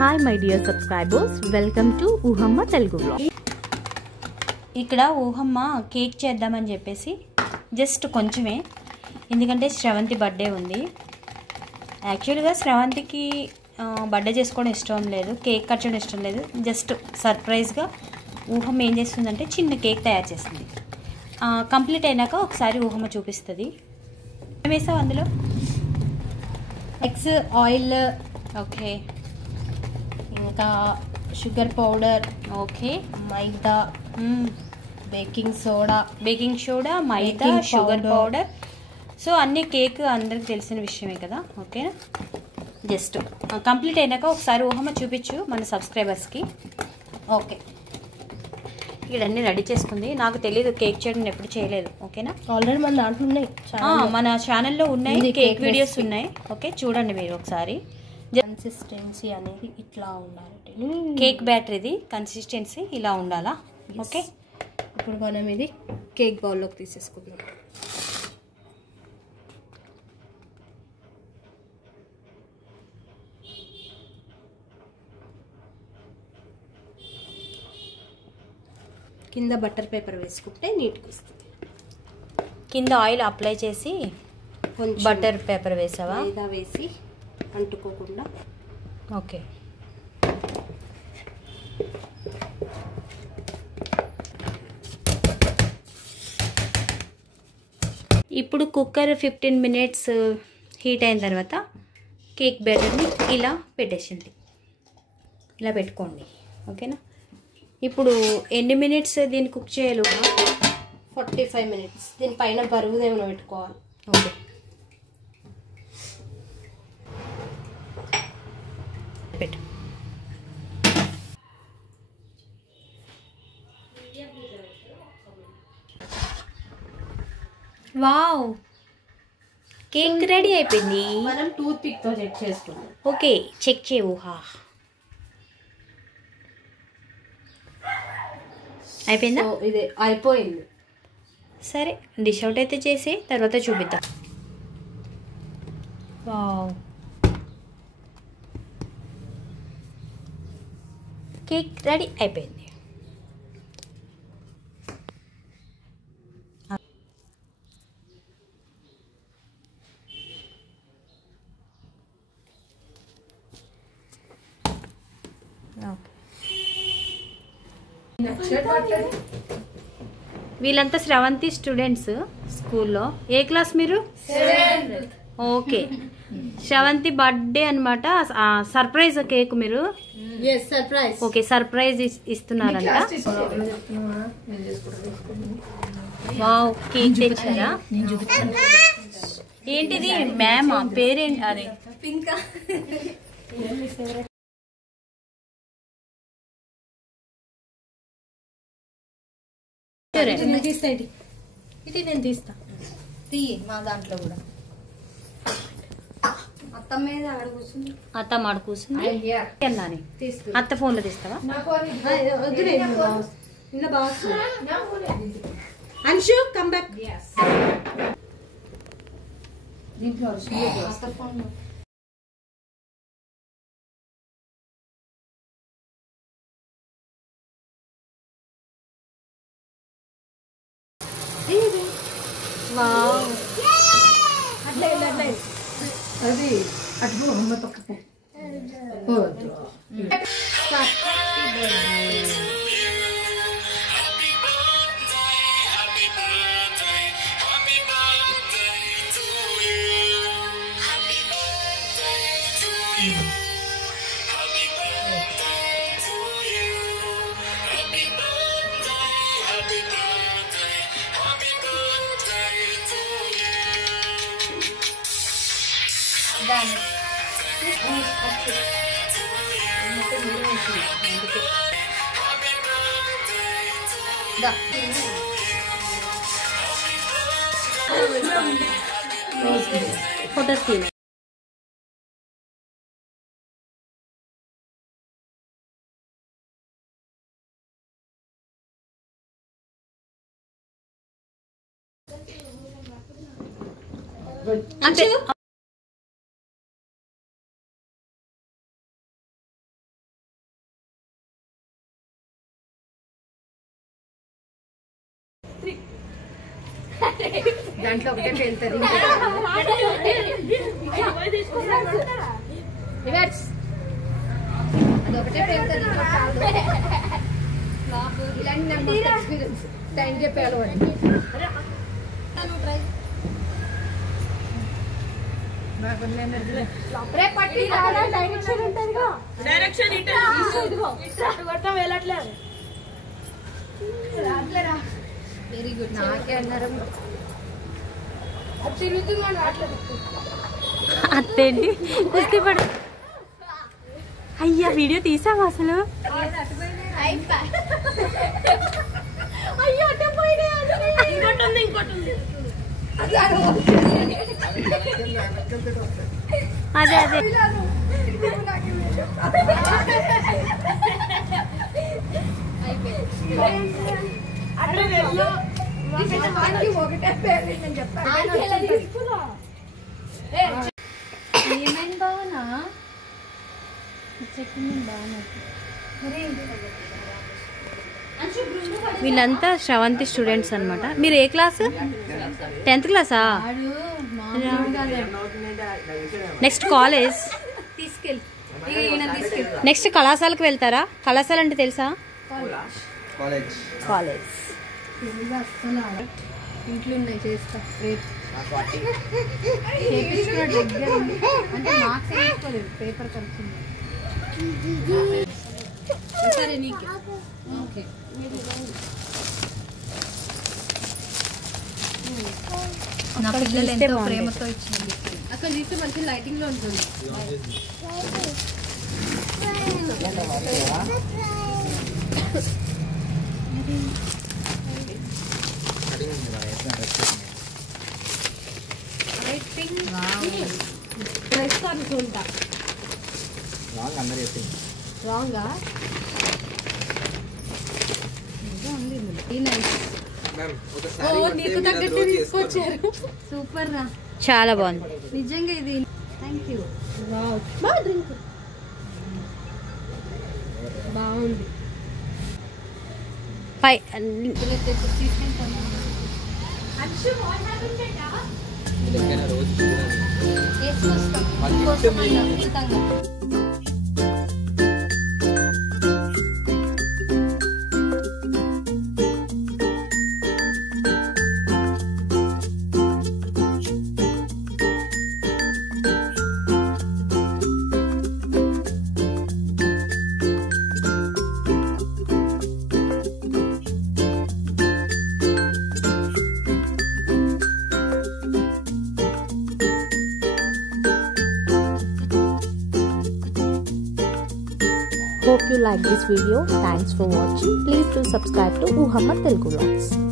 Hi my dear subscribers, welcome to ఊహమ్మ Telugu vlog. ఇక్కడ ఊహమ్మ cake చేద్దామని చెప్పేసి జస్ట్ కొంచెమే, ఎందుకంటే శ్రవంతి బర్త్డే ఉంది. యాక్చువల్గా శ్రవంతికి బర్త్డే చేసుకోవడం ఇష్టం లేదు, కేక్ కట్ చేయడం ఇష్టం లేదు. జస్ట్ సర్ప్రైజ్గా ఊహమ్మ ఏం చేస్తుందంటే చిన్న కేక్ తయారు చేస్తుంది. కంప్లీట్ అయినాక ఒకసారి ఊహమ్మ చూపిస్తుంది. ఏం వేసావు అందులో? ఎగ్స్, ఆయిల్, ఓకే, ఇంకా షుగర్ పౌడర్, ఓకే, మైదా, బేకింగ్ సోడా, మైదా, షుగర్ పౌడర్. సో అన్ని కేక్ అందరికి తెలిసిన విషయమే కదా, ఓకేనా? జస్ట్ కంప్లీట్ అయినాక ఒకసారి ఊహమ్మ చూపించు మన సబ్స్క్రైబర్స్కి. ఓకే, ఇక్కడ అన్నీ రెడీ చేసుకుంది. నాకు తెలీదు కేక్ చేయడం, ఎప్పుడు చేయలేదు. ఓకేనా? ఆల్రెడీ మన దాంట్లో ఉన్నాయి, మన ఛానల్లో ఉన్నాయి, కేక్ వీడియోస్ ఉన్నాయి. ఓకే, చూడండి మీరు ఒకసారి. కన్సిస్టెన్సీ అనేది ఇట్లా ఉండాలి. కేక్ బ్యాటర్ ఇది కన్సిస్టెన్సీ ఇలా ఉండాలా? ఓకే, ఇప్పుడు మనం ఇది కేక్ బౌల్లోకి తీసేసుకుందాం. కింద బటర్ పేపర్ వేసుకుంటే నీట్గా వస్తుంది. కింద ఆయిల్ అప్లై చేసి కొంచెం బటర్ పేపర్ వేసావా? మైదా వేసి అంటుకోకుండా. ఓకే, ఇప్పుడు కుక్కర్ 15 minutes హీట్ అయిన తర్వాత కేక్ బ్యాటర్ని ఇలా పెట్టేసింది, ఇలా పెట్టుకోండి. ఓకేనా? ఇప్పుడు ఎన్ని మినిట్స్ దీన్ని కుక్ చేయాలి? 45 minutes. దీనిపైన బరువు ఏమైనా పెట్టుకోవాలి. ఓకే, పెట్టు. వావ్, కేక్ రెడీ అయిపోయింది. మనం టూత్ పిక్తో చెక్ చేసుకుందాం. ఓకే, చెక్ చేయి ఊహా. అయిపోయిందా? ఇది అయిపోయింది. సరే, డిష్ అవుట్ అయితే చేసి తర్వాత చూపిద్దాం. వావ్, కేక్ రెడీ అయిపోయింది. వీళ్ళంతా శ్రవంతి స్టూడెంట్స్ స్కూల్లో. ఏ క్లాస్ మీరు? ఓకే, శ్రవంతి బర్త్డే అనమాట. సర్ప్రైజ్ కేక్ మీరు. ఓకే, సర్ప్రైజ్ ఇస్తున్నారంట. వావ్, కేక్ తెచ్చారా? ఏంటిది మ్యామ్ పేరేంటి? అదే ఇది నేను తీస్తా. మా దాంట్లో కూడా అత్త మీద ఆడ కూర్చుంది. అత్త మాడ కూర్చుంది అన్నాని. అత్త ఫోన్లో తీస్తావా? Anshu come back. అత్త ఫోన్ వావ్, అది అటు అమ్మ పక్కకు ఫోటోస్ తీయండి. అంటే దాంట్లో ఒకటే వెళ్తుంది అదొకటే వెళ్తుంది ఇలాంటి నాకు ఎక్స్పీరియన్స్ టైం చెప్పాలి వాడిని వెరీ గుడ్ నాకే అన్నారు అత్తేంటి కుస్తీ పడు. అయ్యా వీడియో తీసావా అసలు? అదే అదే ఏమైంది బావనా వీళ్ళంతా శ్రవంతి స్టూడెంట్స్ అన్నమాట. మీరు ఏ క్లాస్? 10th క్లాసా? నెక్స్ట్ కాలేజ్, నెక్స్ట్ కళాశాలకు వెళ్తారా? కళాశాల అంటే తెలుసా? కాలేజ్ ఇంట్లో ఉన్నాయి చేస్తా రేపు దగ్గర అంటే మార్క్స్ వేసుకోలేదు పేపర్ కలిసింది సరే నీకు ఓకే నా పిల్లలు ఎంతో ప్రేమతో ఇచ్చింది అక్కడ తీస్తే మంచి లైటింగ్ లో ఉంటుంది డ్రెస్ అనుకుంటా రాంగా నీకు తగ్గట్టు తీసుకొచ్చారు సూపర్ రా చాలా బాగుంది నిజంగా ఇది థ్యాంక్ యూ బాగుంది పై Hope you like this video. Thanks for watching. Please do subscribe to Uhamma Telugu Vlogs.